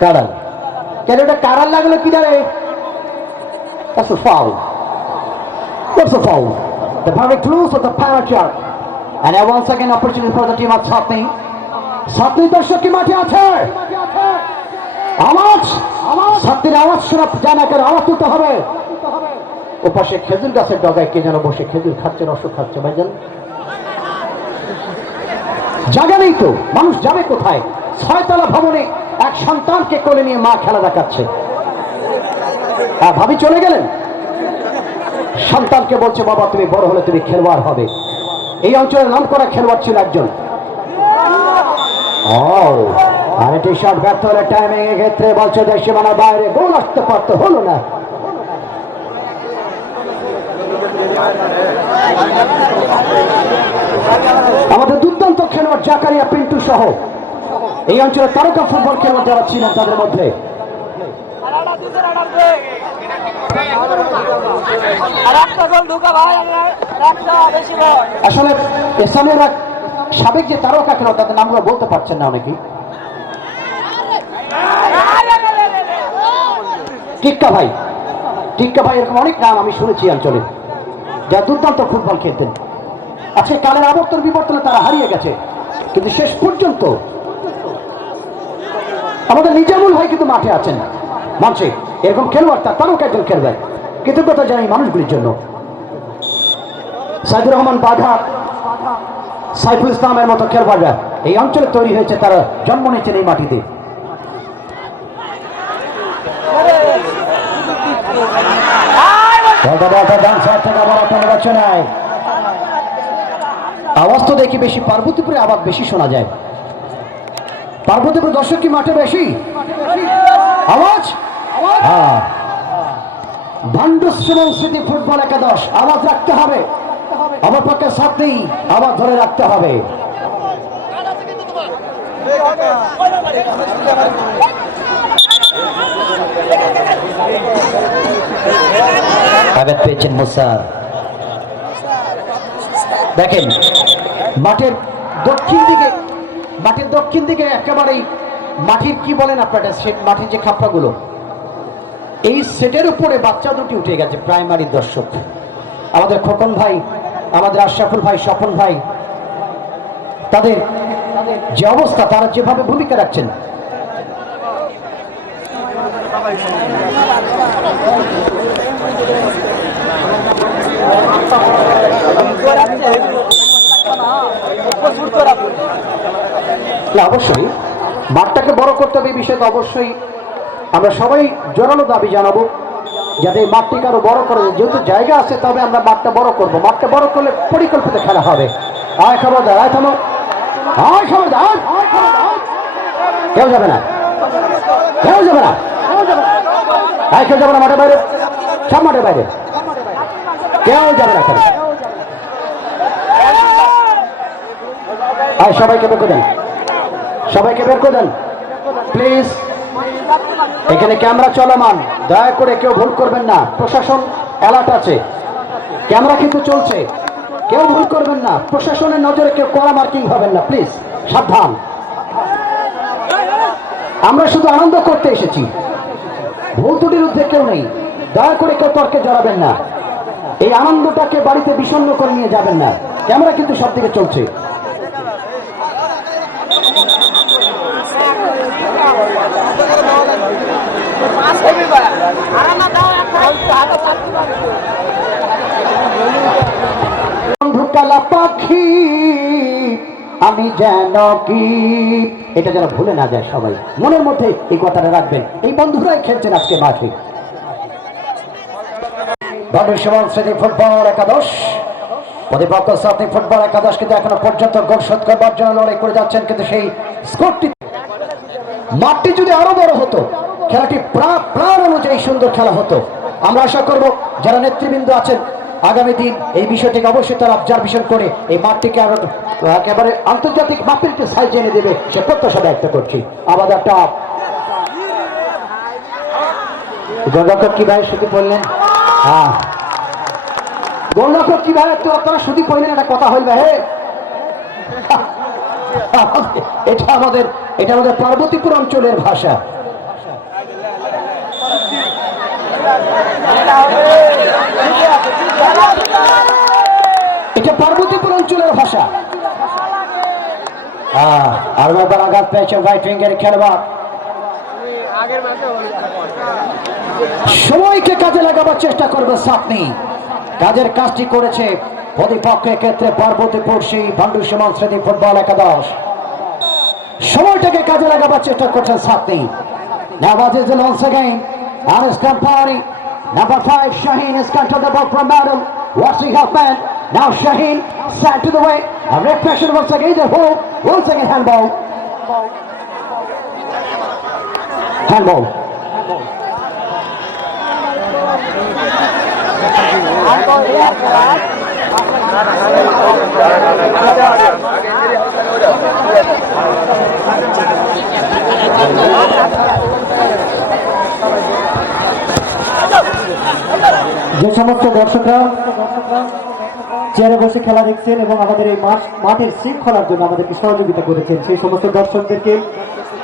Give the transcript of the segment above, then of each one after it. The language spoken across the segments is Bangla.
কারাল কেন এটা কারাল লাগল কি জানে That's a foul. The of the. And once again opportunity for the team of আওয়াজ? সাতনির আওয়াজ শোনা যায় না কেন আওয়াজ হবে ওপাশে খেজুর গাছের ডগায় কে যেন বসে খেজুর খাচ্ছে রস খাচ্ছে ভাইজান জায়গা নেই তো। মানুষ যাবে কোথায়? ছয়তলা ভবনে এক সন্তানকে কোলে নিয়ে মা খেলা দেখাচ্ছে। হ্যাঁ ভাবি চলে গেলেন? সন্তানকে বলছে, বাবা, তুমি বড় হলে তুমি খেলোয়াড় হবে। এই অঞ্চলের নাম করা খেলোয়াড় ছিল একজন। আর টি শার্ট ব্যর্থ হলে টাইমিং এর ক্ষেত্রে বলছে যে সীমানার বাইরে গোল আসতে পারতো, হলো না। আমাদের দুর্দান্ত খেলোয়াড় জাকারিয়া পিন্টু সহ এই অঞ্চলের তারকা ফুটবল খেলোয়াড় যারা ছিলেন তাদের মধ্যে আসলে স্থানীয়রা সাবেক যে তারকা খেলোয়াড়, তাদের নামগুলো বলতে পারছেন না অনেকেই। টিক্কা ভাই। টিক্কা ভাই এরকম অনেক নাম আমি শুনেছি অঞ্চলে। যা দুর্দান্ত ফুটবল খেলতেন। আজকে কালের আবর্তন বিবর্তনে তারা হারিয়ে গেছে। কিন্তু শেষ পর্যন্ত আমাদের নিজামুল ভাই কিন্তু মাঠে আছেন। মঞ্চে এরকম খেলোয়াড় তার তারকা একজন খেলবেন কৃতজ্ঞতা জানাই মানুষগুলির জন্য। সাইদুর রহমান বাঘা, সাইফুল ইসলামের মতো খেলোয়াড়রা, এই অঞ্চলে তৈরি হয়েছে তারা জন্ম নিয়েছেন এই মাটিতে। আওয়াজ তো দেখি বেশি, পার্বতীপুরে আবার বেশি শোনা যায়। পার্বতীপুর দর্শক কি মাঠে বেশি? আওয়াজ? হ্যাঁ। ভান্ডুশ্রম স্মৃতি ফুটবল একাদশ, আওয়াজ রাখতে হবে। আমার পক্ষে সাথেই আওয়াজ ধরে রাখতে হবে। আঘাত পেয়েছেন মুসা। দেখেন, মাঠের দক্ষিণ দিকে মাঠের দক্ষিণ দিকে একেবারেই মাটির কি বলেন আপনারা, সেট মাটির যে খাপড়াগুলো, এই সেটের উপরে বাচ্চা দুটি উঠে গেছে, প্রাইমারি দর্শক। আমাদের খোকন ভাই, আমাদের আশরাফুল ভাই, স্বপন ভাই, তাদের যে অবস্থা, তারা যেভাবে ভূমিকা রাখছেন। না, অবশ্যই। মাঠটাকে বড় করতে হবে এই বিষয়ে অবশ্যই আমরা সবাই জোরালো দাবি জানাব। যাতে এই মাঠটিকে আরও বড় করে। যেহেতু জায়গা আছে, তবে আমরা মাঠটা বড় করব। মাঠটা বড় করলে পরিকল্পিত খেলা হবে। আয় খাবার দাও আয় থামো। আয় খাবার আয়। কেউ যাবে না। কেউ যাবে না। আয়, কেউ যাবে না মাঠের বাইরে। সব মাঠের বাইরে। কেউ যাবে না আয়, সবাইকে বের করে দেন। সবাইকে বের করে দেন। প্লিজ এখানে ক্যামেরা চলমান। দয়া করে কেউ ভুল করবেন না। প্রশাসন অ্যালার্ট আছে। ক্যামেরা কিন্তু চলছে। কেউ ভুল করবেন না। প্রশাসনের নজরে কেউ কড়া মার্কিং হবেন না। প্লিজ সাবধান। আমরা শুধু আনন্দ করতে এসেছি। ভুল ত্রুটির ঊর্ধ্বে কেউ নেই। দয়া করে কেউ তর্কে জড়াবেন না। এই আনন্দটাকে বাড়িতে বিষণ্ণ করে নিয়ে যাবেন না। ক্যামেরা কিন্তু সব দিকে চলছে বন্ধু কালা পাখি, আমি যেন কি? এটা যেন ভুলে না যায় সবাই। মনের মধ্যে এই কথাটা রাখবেন। এই বন্ধুরাই খেলছেন আজকে মাঠে। মাঠটি যদি আরও বড় হতো, খেলাটি প্রা- প্রাণ অনুযায়ী সুন্দর খেলা হতো। আমরা আশা করব, যারা নেতৃবৃন্দ আছেন আগামী দিন এই বিষয়টিকে অবশ্যই তারা অবজারভেশন করে এই মাঠটিকে আরও, একেবারে আন্তর্জাতিক মাপেরকে সাইজ এনে দেবে, সে প্রত্যাশা ব্যক্ত করছি। আবার টপ। গোলরক্ষক কি ভাই শুধু বললেন? হ্যাঁ। গোলরক্ষক কি ভাই তো আপনারা শুধু কইলেন একটা কথা হইবে হে। এটা আমাদের এটা আমাদের পার্বতীপুর অঞ্চলের ভাষা। এটা পার্বতীপুর অঞ্চলের ভাষা। আর একবার আঘাত পেয়েছেন রাইট উইঙ্গের খেলোয়াড়। সময়কে কাজে লাগাবার চেষ্টা করবে সাপনি কাজের কাজটি করেছে প্রতিপক্ষের ক্ষেত্রে পার্বতীপুর সেই ভান্ডু সীমান শ্রেণি ফুটবল একাদশ। সময়টাকে কাজে লাগাবার চেষ্টা করছেন সাপনি Now is once again on his company. Number five, Shaheen is controlled the ball from Madam. Watching Huffman. Now Shaheen sent to the way. A repression once again. The hole. Once again handball. Handball. যে সমস্ত দর্শকরা চেয়ারে বসে খেলা দেখছেন এবং আমাদের এই মাঠ, মাঠের শৃঙ্খলার জন্য আমাদেরকে সহযোগিতা করেছেন, সেই সমস্ত দর্শকদেরকে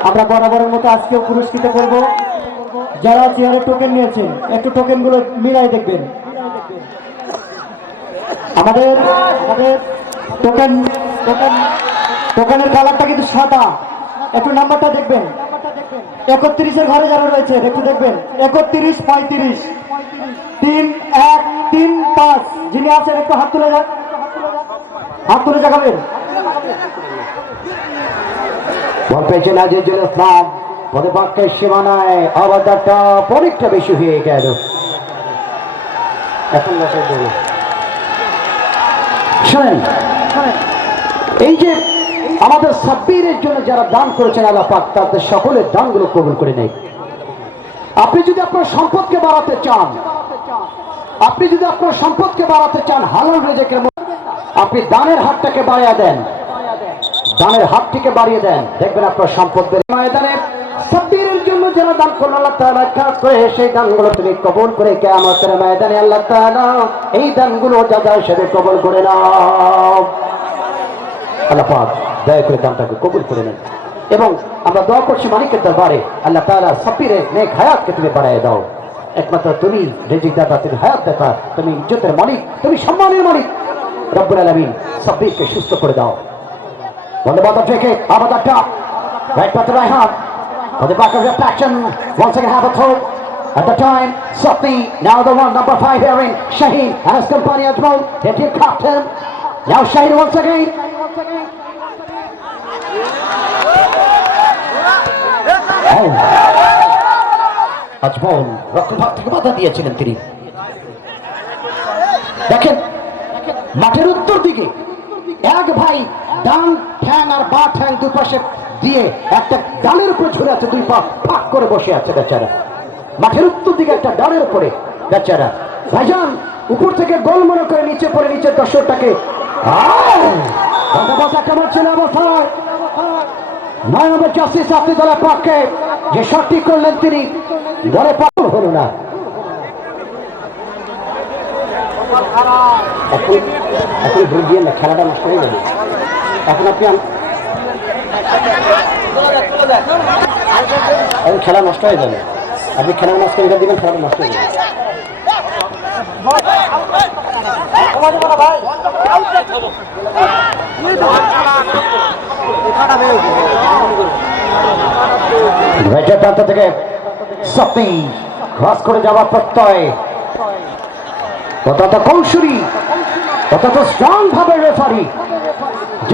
আমরা বরাবরের মতো আজকেও পুরস্কৃত করব। যারা চেয়ারে টোকেন নিয়েছেন, একটু টোকেনগুলো মিলাই দেখবেন। আমাদের আমাদের টোকেন টোকেন টোকেনের কালারটা কিন্তু সাদা। একটু নাম্বারটা দেখবেন। একত্রিশের ঘরে যারা রয়েছে, একটু দেখবেন। একত্রিশ পঁয়ত্রিশ। তিন, এক, তিন, পাঁচ। যিনি আছেন, একটু হাত তুলে যান। হাত তুলে জাগাবেন বল ইসলাম সীমানায় অনেকটা বেশি হয়ে গেল। এখন এই যে আমাদের সাব্বিরের জন্য যারা দান করেছেন আল্লাহ পাক, তাদের সকলের দানগুলো কবুল করে নেই। আপনি যদি আপনার সম্পদকে বাড়াতে চান আপনি যদি আপনার সম্পদকে বাড়াতে চান, হালাল রেজেকের আপনি দানের হাতটাকে বাড়িয়ে দেন। দানের হাতটিকে বাড়িয়ে দেন। দেখবেন আপনার সম্পদ ময়দানে সাব্বিরের জন্য দান করল আল্লাহ তাআলা কাজ করে সেই দানগুলো তুমি কবুল করে কিয়ামতের ময়দানে আল্লাহ তাআলা এই দানগুলো হিসেবে কবুল করে নাও। আল্লাহ পাক দয়া করে দানটাকে কবুল করে নেন। এবং আমরা দোয়া করছি মালিকের দরবারে, আল্লাহ তাআলা সাব্বিরের নেক হায়াতকে তুমি বাড়ায় দাও। একমাত্র তুমি রেজিক দাতা তুমি হায়াত দাতা তুমি ইজ্জতের মালিক তুমি সম্মানের মালিক রব্বুল আলামিন সাব্বিরকে সুস্থ করে দাও up at the top. Right back to right. On the back of action. Once again have a throw. At the time, Softy, now the one, number five Aaron, Shaheen, and his companion Ajmal, their team captain. Now Shaheen once again. Oh. Ajmal রক্তভাগ থেকে বাধা দিয়েছিলেন তিনি। দেখেন, মাঠের উত্তর দিকে এক ভাই ডান ঠ্যাং আর বা ঠ্যাং দুই পাশে দিয়ে একটা ডালের উপরে ঝুলে আছে, দুই পা ফাঁক করে বসে আছে বেচারা। মাঠের উত্তর দিকে একটা ডালের উপরে বেচারা। ভাইজান, উপর থেকে গোল মনে করে নিচে পড়ে, নিচের দর্শকটাকে যে শটটি করলেন তিনি দলে পাবল হলো না। এখন এখন দিয়ে খেলাটা নষ্ট হয়ে যাবে। এখন আপনি এখন খেলা নষ্ট হয়ে যাবে। আপনি খেলার মাঝখানে এটা দিবেন, খেলাটা নষ্ট হয়ে যাবে। রাইটের প্রান্ত থেকে সত্যি ক্রস করে যাওয়া প্রত্যয়। অত্যন্ত কৌশলী অত্যন্ত স্ট্রং ভাবে রেফারি